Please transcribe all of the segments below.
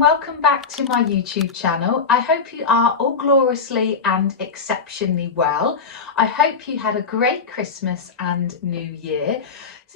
and welcome back to my YouTube channel. I hope you are all gloriously and exceptionally well. I hope you had a great Christmas and New Year.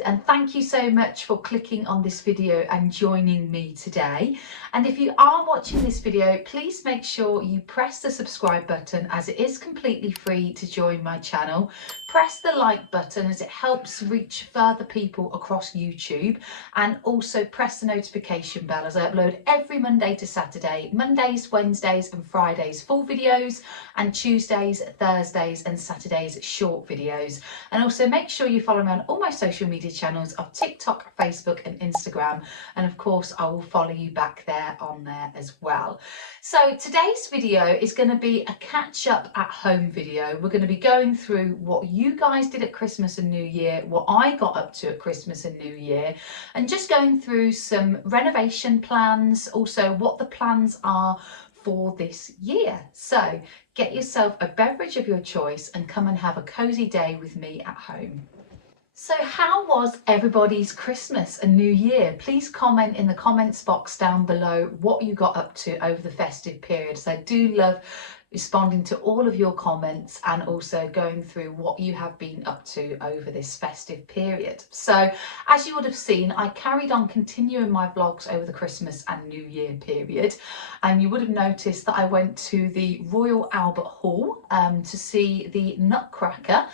And thank you so much for clicking on this video and joining me today. And if you are watching this video, please make sure you press the subscribe button, as it is completely free to join my channel. Press the like button as it helps reach further people across YouTube, and also press the notification bell as I upload every Monday to Saturday, Mondays, Wednesdays and Fridays full videos, and Tuesdays, Thursdays and Saturdays short videos. And also make sure you follow me on all my social media channels of TikTok, Facebook and Instagram, and of course I will follow you back there on there as well. So today's video is going to be a catch up at home video. We're going to be going through what you guys did at Christmas and New Year, what I got up to at Christmas and New Year, and just going through some renovation plans, also what the plans are for this year. So get yourself a beverage of your choice and come and have a cozy day with me at home. So how was everybody's Christmas and New Year? Please comment in the comments box down below what you got up to over the festive period. So I do love responding to all of your comments and also going through what you have been up to over this festive period. So as you would have seen, I carried on continuing my vlogs over the Christmas and New Year period, and you would have noticed that I went to the Royal Albert Hall to see the Nutcracker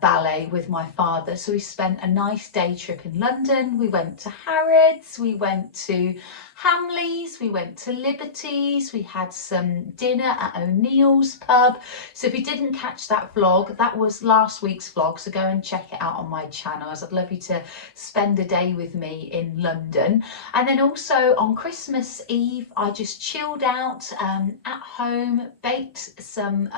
ballet with my father. So we spent a nice day trip in London. We went to Harrods, we went to Hamleys, we went to Liberty's, we had some dinner at O'Neill's pub. So if you didn't catch that vlog, that was last week's vlog, so go and check it out on my channel, as I'd love you to spend a day with me in London. And then also on Christmas Eve, I just chilled out at home, baked some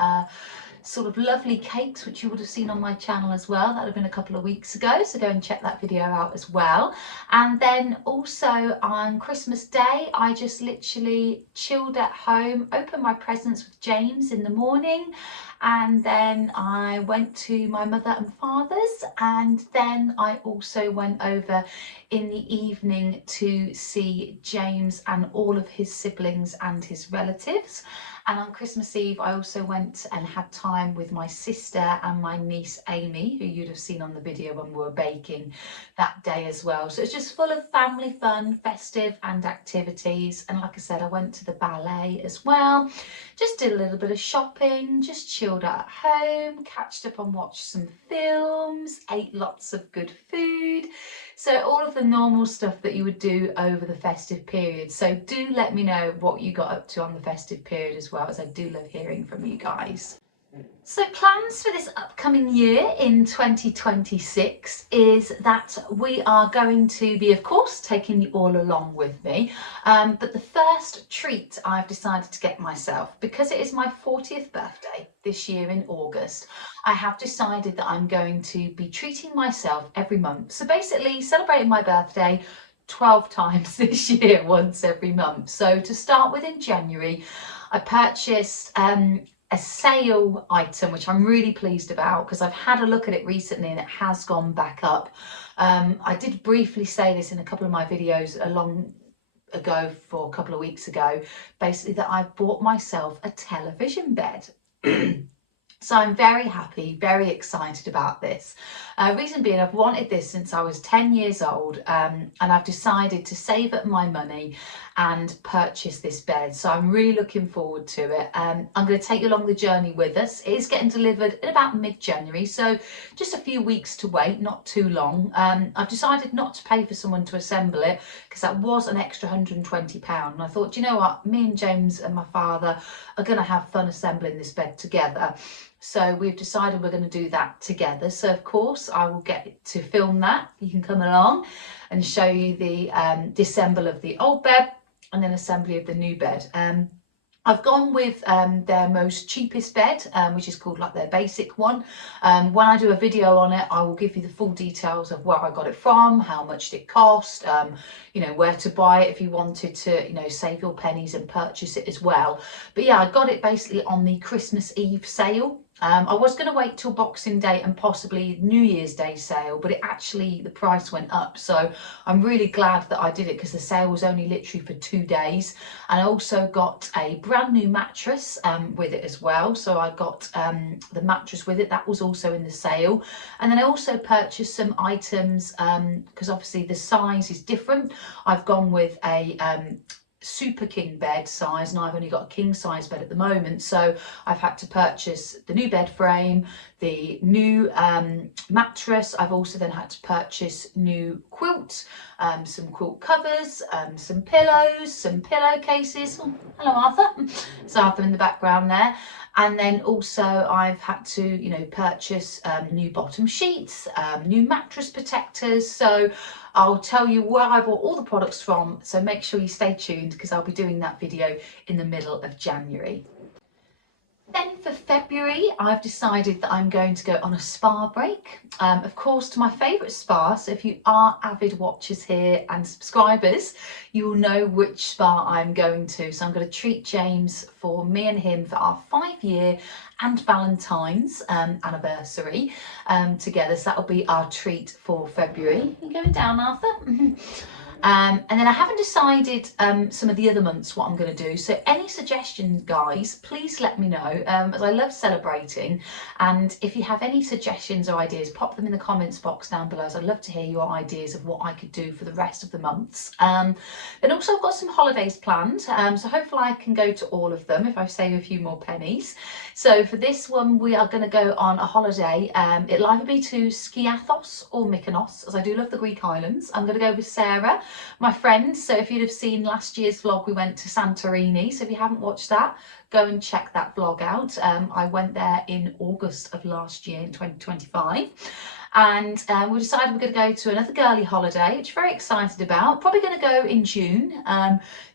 sort of lovely cakes, which you would have seen on my channel as well. That would have been a couple of weeks ago, so go and check that video out as well. And then also on Christmas Day, I just literally chilled at home, opened my presents with James in the morning, and then I went to my mother and father's, and then I also went over in the evening to see James and all of his siblings and his relatives. And on Christmas Eve, I also went and had time with my sister and my niece Amy, who you'd have seen on the video when we were baking that day as well. So it's just full of family fun, festive and activities. And like I said, I went to the ballet as well, just did a little bit of shopping, just chilled out at home, catched up and watched some films, ate lots of good food. So all of the normal stuff that you would do over the festive period. So do let me know what you got up to on the festive period as well, as I do love hearing from you guys. So plans for this upcoming year in 2026 is that we are going to be, of course, taking you all along with me. But the first treat I've decided to get myself, because it is my 40th birthday this year in August, I have decided that I'm going to be treating myself every month. So basically celebrating my birthday 12 times this year, once every month. So to start with, in January, I purchased a sale item, which I'm really pleased about, because I've had a look at it recently and it has gone back up. I did briefly say this in a couple of my videos a couple of weeks ago, basically that I bought myself a television bed. So I'm very happy, very excited about this. Reason being, I've wanted this since I was 10 years old, and I've decided to save up my money and purchase this bed. So I'm really looking forward to it. I'm going to take you along the journey with us. It is getting delivered in about mid-January, so just a few weeks to wait, not too long. I've decided not to pay for someone to assemble it, because that was an extra £120. And I thought, you know what, me and James and my father are going to have fun assembling this bed together. So we've decided we're going to do that together. So of course I will get to film that. You can come along and show you the disassemble of the old bed and then assembly of the new bed. I've gone with their most cheapest bed, which is called like their basic one. When I do a video on it, I will give you the full details of where I got it from, how much it cost, you know, where to buy it if you wanted to, you know, save your pennies and purchase it as well. But yeah, I got it basically on the Christmas Eve sale. I was going to wait till Boxing Day and possibly New Year's Day sale, but the price went up. So I'm really glad that I did it because the sale was only literally for 2 days. And I also got a brand new mattress with it as well. So I got the mattress with it. That was also in the sale. And then I also purchased some items because obviously the size is different. I've gone with a super king bed size, and I've only got a king size bed at the moment, so I've had to purchase the new bed frame, the new mattress. I've also then had to purchase new quilts, some quilt covers, some pillows, some pillowcases. Oh, hello Arthur. It's Arthur in the background there. And then also I've had to, you know, purchase new bottom sheets, new mattress protectors. So I'll tell you where I bought all the products from. So make sure you stay tuned because I'll be doing that video in the middle of January. Then for February, I've decided that I'm going to go on a spa break. Of course, to my favourite spa. So if you are avid watchers here and subscribers, you will know which spa I'm going to. So I'm going to treat James for me and him for our 5-year and Valentine's anniversary together. So that'll be our treat for February. You going down, Arthur? And then I haven't decided some of the other months what I'm going to do. So any suggestions, guys, please let me know, as I love celebrating. And if you have any suggestions or ideas, pop them in the comments box down below. So I'd love to hear your ideas of what I could do for the rest of the months. Then also I've got some holidays planned. So hopefully I can go to all of them if I save a few more pennies. So for this one, we are going to go on a holiday. It'll either be to Skiathos or Mykonos, as I do love the Greek islands. I'm going to go with Sarah, my friend. So if you'd have seen last year's vlog, we went to Santorini. So if you haven't watched that, go and check that vlog out. I went there in August of last year in 2025. And we decided we're going to go to another girly holiday, which we're very excited about. Probably going to go in June,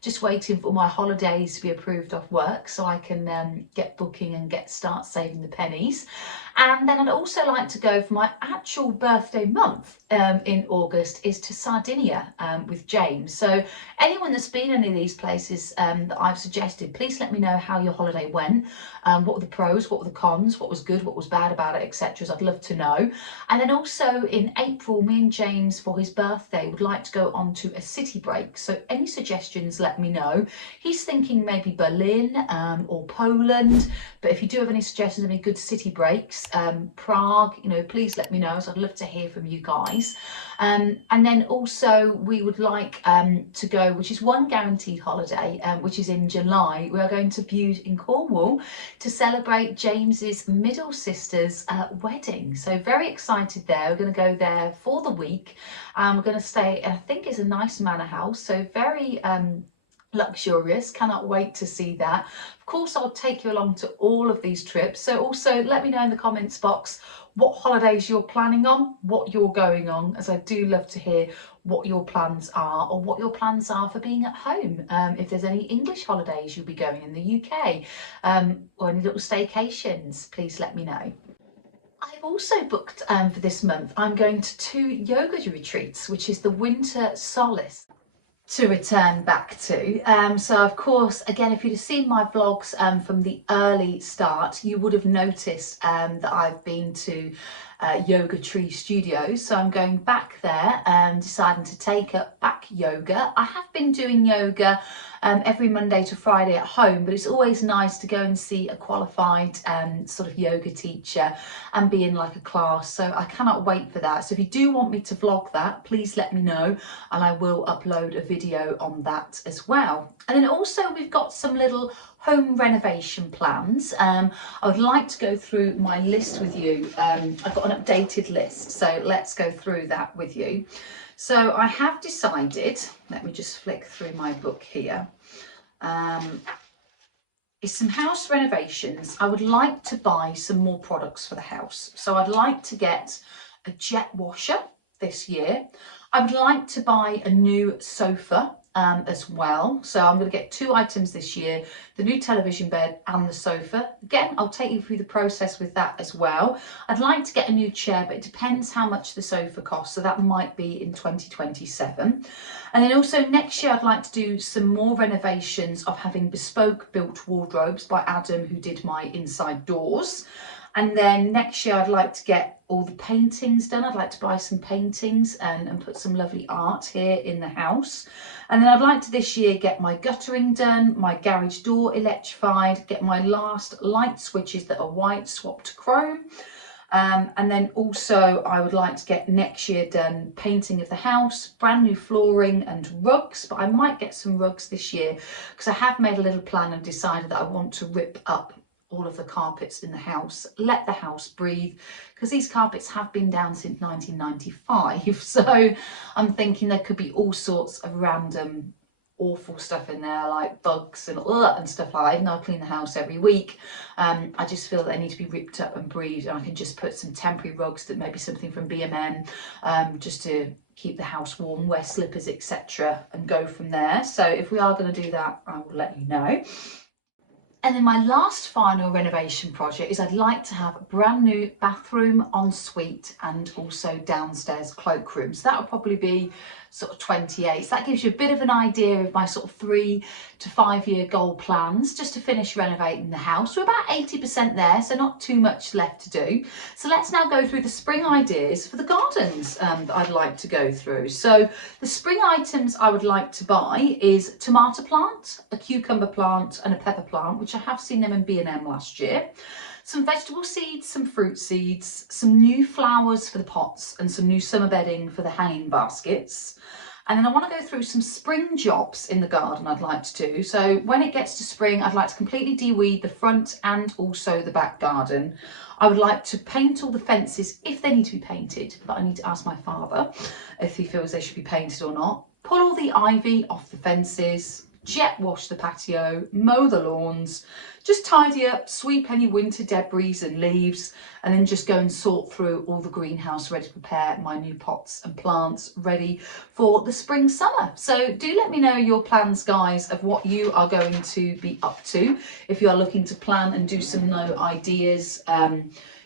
just waiting for my holidays to be approved off work so I can get booking and start saving the pennies. And then I'd also like to go for my actual birthday month in August is to Sardinia with James. So anyone that's been in any of these places that I've suggested, please let me know how your holiday went. What were the pros, what were the cons, what was good, what was bad about it, etc. I'd love to know. And then also in April, me and James for his birthday would like to go on to a city break. So any suggestions, let me know. He's thinking maybe Berlin or Poland. But if you do have any suggestions of any good city breaks, Prague, you know, please let me know. So I'd love to hear from you guys. And then also we would like to go, which is one guaranteed holiday, which is in July. We are going to Bude in Cornwall to celebrate James's middle sister's wedding. So very excited there. We're going to go there for the week. We're going to stay, I think it's a nice manor house. So very luxurious. Cannot wait to see that. Of course, I'll take you along to all of these trips. So also let me know in the comments box what holidays you're planning on, what you're going on, as I do love to hear what your plans are or what your plans are for being at home. If there's any English holidays you'll be going in the UK or any little staycations, please let me know. I've also booked for this month, I'm going to 2 yoga retreats, which is the Winter Solace to return back to. So of course, again, if you'd have seen my vlogs from the early start, you would have noticed that I've been to Yoga Tree Studios. So I'm going back there and deciding to take up back yoga. I have been doing yoga every Monday to Friday at home, but it's always nice to go and see a qualified sort of yoga teacher and be in like a class. So I cannot wait for that. So if you do want me to vlog that, please let me know and I will upload a video on that as well. And then also we've got some little home renovation plans. I would like to go through my list with you. I've got an updated list, so let's go through that with you. So I have decided, let me just flick through my book here. It's some house renovations. I would like to buy some more products for the house. So I'd like to get a jet washer this year. I would like to buy a new sofa as well. So I'm going to get 2 items this year, the new television bed and the sofa. Again, I'll take you through the process with that as well. I'd like to get a new chair, but it depends how much the sofa costs. So that might be in 2027. And then also next year, I'd like to do some more renovations of having bespoke built wardrobes by Adam, who did my inside doors. And then next year I'd like to get all the paintings done. I'd like to buy some paintings and put some lovely art here in the house. And then I'd like to this year get my guttering done, my garage door electrified, get my last light switches that are white swapped to chrome. And then also I would like to get next year done painting of the house, brand new flooring and rugs, but I might get some rugs this year because I have made a little plan and decided that I want to rip up all of the carpets in the house, let the house breathe, because these carpets have been down since 1995. So I'm thinking there could be all sorts of random awful stuff in there, like bugs and stuff like that. Even though I clean the house every week, I just feel they need to be ripped up and breathed, and I can just put some temporary rugs, that maybe something from B&M, just to keep the house warm, wear slippers, etc., and go from there. So if we are going to do that, I will let you know. And then my last final renovation project is I'd like to have a brand new bathroom, ensuite, and also downstairs cloakroom. So that would probably be sort of 28. So that gives you a bit of an idea of my sort of 3 to 5 year goal plans, just to finish renovating the house. We're about 80% there, so not too much left to do. So let's now go through the spring ideas for the gardens that I'd like to go through. So the spring items I would like to buy is tomato plant, a cucumber plant, and a pepper plant, which I have seen them in B&M last year. Some vegetable seeds, some fruit seeds, some new flowers for the pots, and some new summer bedding for the hanging baskets. And then I want to go through some spring jobs in the garden I'd like to do. So when it gets to spring, I'd like to completely de-weed the front and also the back garden. I would like to paint all the fences if they need to be painted, but I need to ask my father if he feels they should be painted or not. Pull all the ivy off the fences, jet wash the patio, mow the lawns, just tidy up, sweep any winter debris and leaves, and then just go and sort through all the greenhouse, ready to prepare my new pots and plants ready for the spring summer. So do let me know your plans, guys, of what you are going to be up to. If you are looking to plan and do some ideas,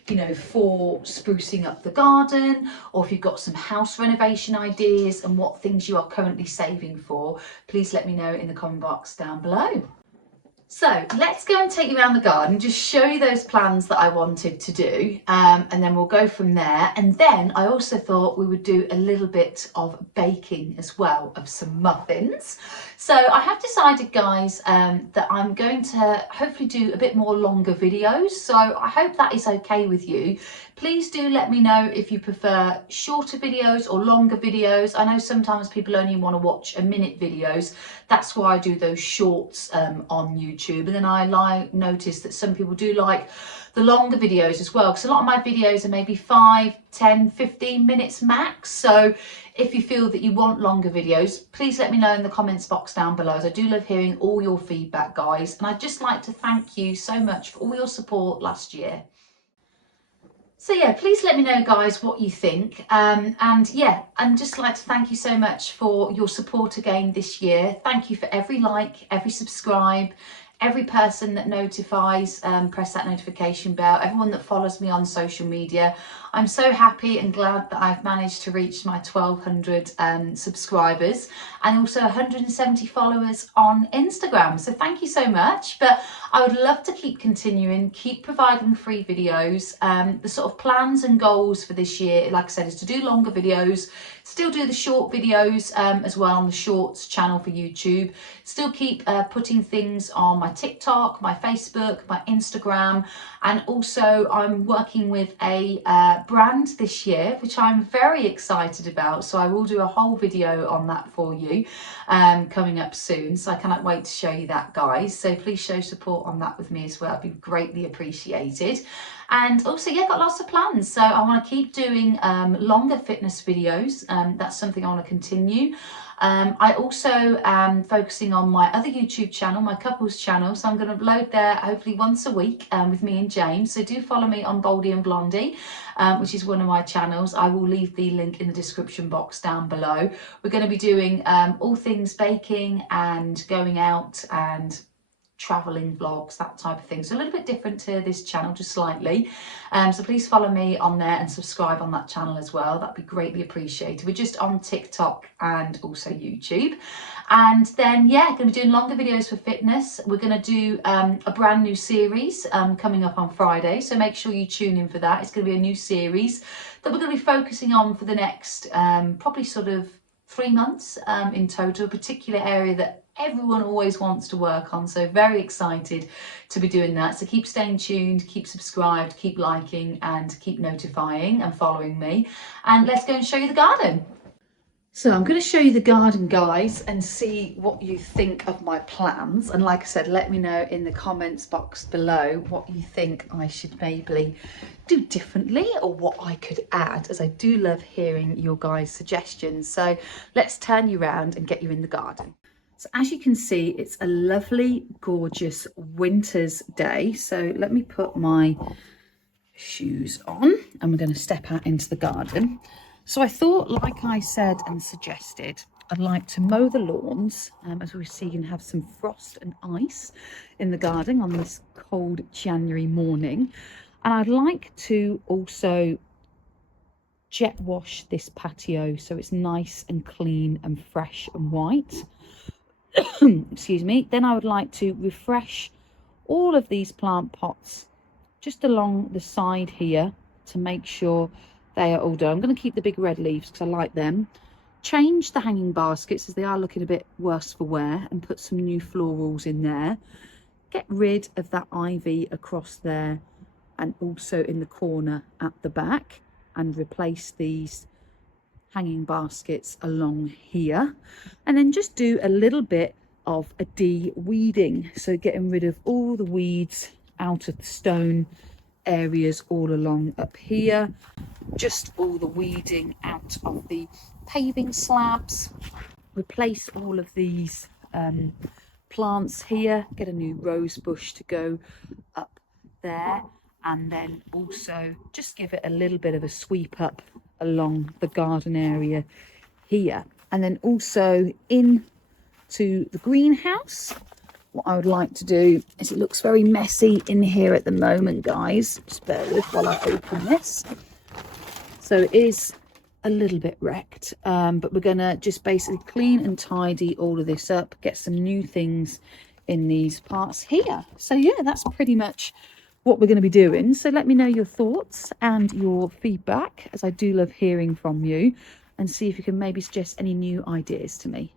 you know, for sprucing up the garden, or if you've got some house renovation ideas and what things you are currently saving for, please let me know in the comment box down below. So let's go and take you around the garden, just show you those plans that I wanted to do, and then we'll go from there. And then I also thought we would do a little bit of baking as well, of some muffins. So I have decided, guys, that I'm going to hopefully do a bit more longer videos. So I hope that is okay with you. Please do let me know if you prefer shorter videos or longer videos. I know sometimes people only want to watch 1-minute videos. That's why I do those shorts on YouTube. And then I notice that some people do like the longer videos as well, because a lot of my videos are maybe 5, 10, 15 minutes max. So if you feel that you want longer videos, please let me know in the comments box down below, as I do love hearing all your feedback, guys. And I'd just like to thank you so much for all your support last year. So yeah, please let me know, guys, what you think. And yeah, I'd just like to thank you so much for your support again this year. Thank you for every like, every subscribe, every person that notifies, press that notification bell, everyone that follows me on social media. I'm so happy and glad that I've managed to reach my 1,200 subscribers and also 170 followers on Instagram. So thank you so much. But I would love to keep continuing, keep providing free videos. The sort of plans and goals for this year, like I said, is to do longer videos, still do the short videos as well on the Shorts channel for YouTube, still keep putting things on my TikTok, my Facebook, my Instagram, and also I'm working with a brand this year, which I'm very excited about. So I will do a whole video on that for you coming up soon. So I cannot wait to show you that, guys. So please show support on that with me as well. It'd be greatly appreciated. And also, yeah, got lots of plans. So I want to keep doing longer fitness videos. That's something I want to continue. I also am focusing on my other YouTube channel, my couples channel. So I'm going to upload there hopefully once a week with me and James. So do follow me on Boldy and Blondie, which is one of my channels. I will leave the link in the description box down below. We're going to be doing all things baking and going out and traveling vlogs, that type of thing. So a little bit different to this channel, just slightly. So please follow me on there and subscribe on that channel as well. That'd be greatly appreciated. We're just on TikTok and also YouTube. And then, yeah, going to be doing longer videos for fitness. We're going to do a brand new series coming up on Friday. So make sure you tune in for that. It's going to be a new series that we're going to be focusing on for the next probably sort of 3 months in total, a particular area that everyone always wants to work on. So very excited to be doing that. So keep staying tuned, keep subscribed, keep liking and keep notifying and following me. And let's go and show you the garden. So I'm going to show you the garden, guys, and see what you think of my plans. And like I said, let me know in the comments box below what you think I should maybe do differently or what I could add, as I do love hearing your guys' suggestions. So let's turn you around and get you in the garden. So as you can see, it's a lovely, gorgeous winter's day. So let me put my shoes on and we're going to step out into the garden. So I thought, like I said and suggested, I'd like to mow the lawns as we see and have some frost and ice in the garden on this cold January morning. And I'd like to also jet wash this patio so it's nice and clean and fresh and white. Excuse me. Then I would like to refresh all of these plant pots just along the side here to make sure they are all done. I'm going to keep the big red leaves because I like them. Change the hanging baskets as they are looking a bit worse for wear and put some new florals in there. Get rid of that ivy across there and also in the corner at the back, and replace these hanging baskets along here. And then just do a little bit of a de-weeding, so getting rid of all the weeds out of the stone areas all along up here, just all the weeding out of the paving slabs, replace all of these plants here, get a new rose bush to go up there, and then also just give it a little bit of a sweep up along the garden area here. And then also into the greenhouse, what I would like to do is, it looks very messy in here at the moment, guys. Just bear with while I open this. So it is a little bit wrecked, but we're going to just basically clean and tidy all of this up, get some new things in these parts here. So yeah, that's pretty much what we're going to be doing. So let me know your thoughts and your feedback, as I do love hearing from you, and see if you can maybe suggest any new ideas to me.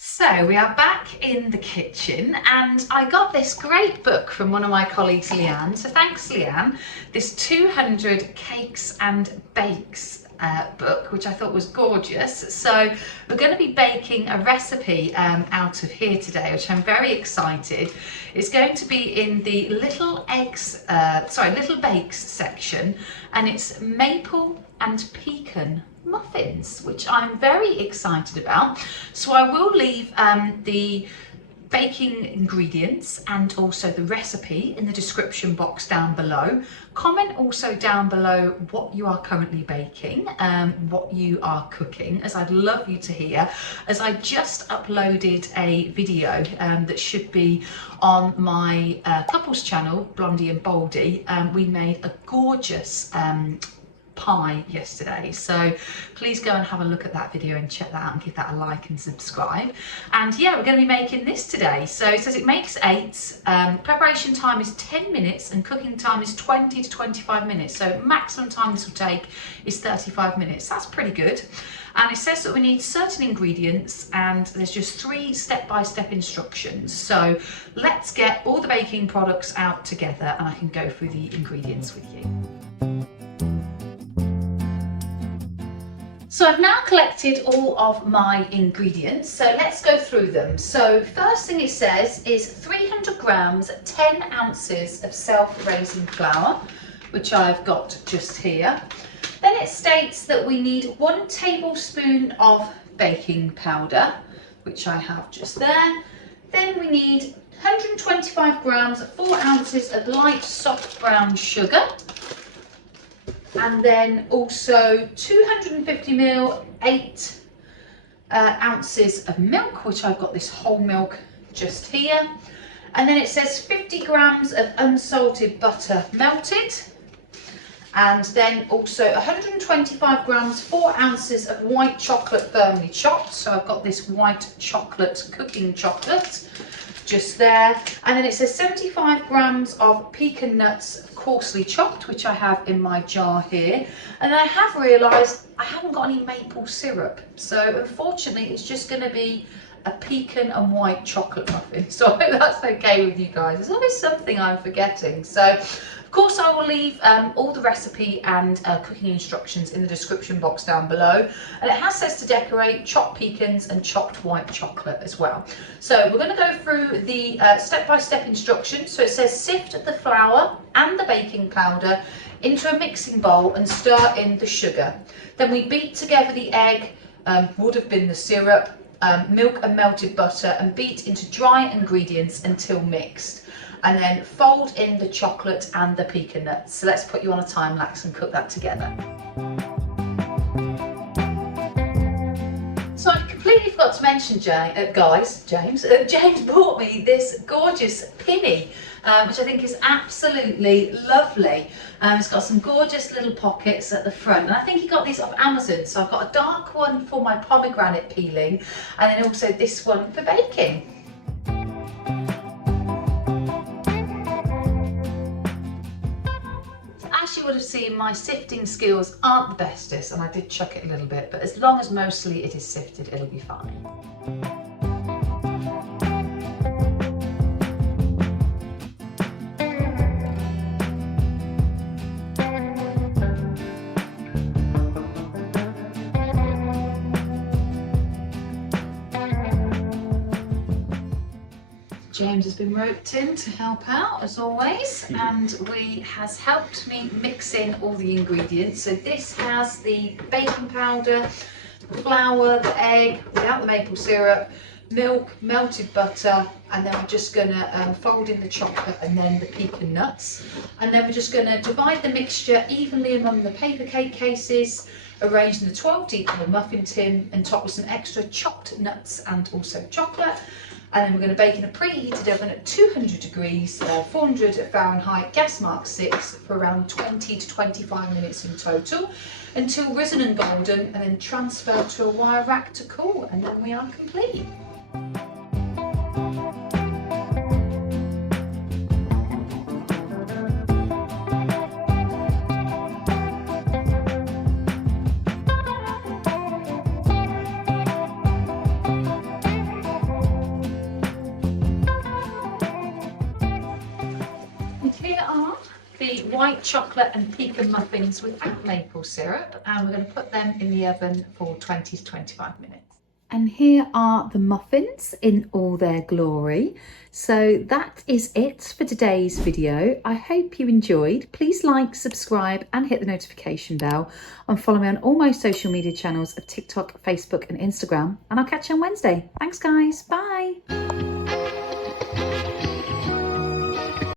So we are back in the kitchen, and I got this great book from one of my colleagues, Leanne. So thanks, Leanne. This 200 Cakes and Bakes book, which I thought was gorgeous. So we're going to be baking a recipe out of here today, which I'm very excited. It's going to be in the little bakes section, and it's maple and pecan muffins, which I'm very excited about. So I will leave the baking ingredients and also the recipe in the description box down below. Comment also down below what you are currently baking, what you are cooking, as I'd love you to hear, as I just uploaded a video that should be on my couples channel, Blondie and Baldy. We made a gorgeous pie yesterday, so please go and have a look at that video and check that out and give that a like and subscribe. And yeah, we're going to be making this today. So it says it makes 8, preparation time is 10 minutes and cooking time is 20 to 25 minutes, so maximum time this will take is 35 minutes. That's pretty good. And it says that we need certain ingredients, and there's just 3 step-by-step instructions. So let's get all the baking products out together and I can go through the ingredients with you. So I've now collected all of my ingredients, so let's go through them. So first thing it says is 300 grams, 10 ounces of self-raising flour, which I've got just here. Then it states that we need 1 tablespoon of baking powder, which I have just there. Then we need 125 grams, 4 ounces of light soft brown sugar. And then also 250 ml, 8 ounces of milk, which I've got this whole milk just here. And then it says 50 grams of unsalted butter melted. And then also 125 grams, 4 ounces of white chocolate firmly chopped. So I've got this white chocolate, cooking chocolate, just there. And then it says 75 grams of pecan nuts coarsely chopped, which I have in my jar here. And then I have realised I haven't got any maple syrup. So unfortunately it's just going to be a pecan and white chocolate muffin. So I hope that's okay with you guys. There's always something I'm forgetting. So of course I will leave all the recipe and cooking instructions in the description box down below. And it says to decorate chopped pecans and chopped white chocolate as well. So we're going to go through the step-by-step instructions. So it says sift the flour and the baking powder into a mixing bowl and stir in the sugar. Then we beat together the egg, would have been the syrup, milk and melted butter, and beat into dry ingredients until mixed. And then fold in the chocolate and the pecan nuts. So let's put you on a time lapse and cook that together. So I completely forgot to mention, James bought me this gorgeous pinny, which I think is absolutely lovely. It's got some gorgeous little pockets at the front, and I think he got these off Amazon. So I've got a dark one for my pomegranate peeling, and then also this one for baking. As you would have seen, my sifting skills aren't the bestest, and I did chuck it a little bit, but as long as mostly it is sifted, it'll be fine. James has been roped in to help out as always, and has helped me mix in all the ingredients. So this has the baking powder, the flour, the egg without the maple syrup, milk, melted butter, and then we're just going to fold in the chocolate and then the pecan nuts. And then we're just going to divide the mixture evenly among the paper cake cases, arrange in the 12 deep in the muffin tin, and top with some extra chopped nuts and also chocolate. And then we're going to bake in a preheated oven at 200 degrees, 400 Fahrenheit, gas mark 6, for around 20 to 25 minutes in total, until risen and golden, and then transfer to a wire rack to cool, and then we are complete. Here are the white chocolate and pecan muffins without maple syrup, and we're going to put them in the oven for 20 to 25 minutes. And here are the muffins in all their glory. So that is it for today's video. I hope you enjoyed. Please like, subscribe and hit the notification bell, and follow me on all my social media channels of TikTok, Facebook and Instagram, and I'll catch you on Wednesday. Thanks guys, bye.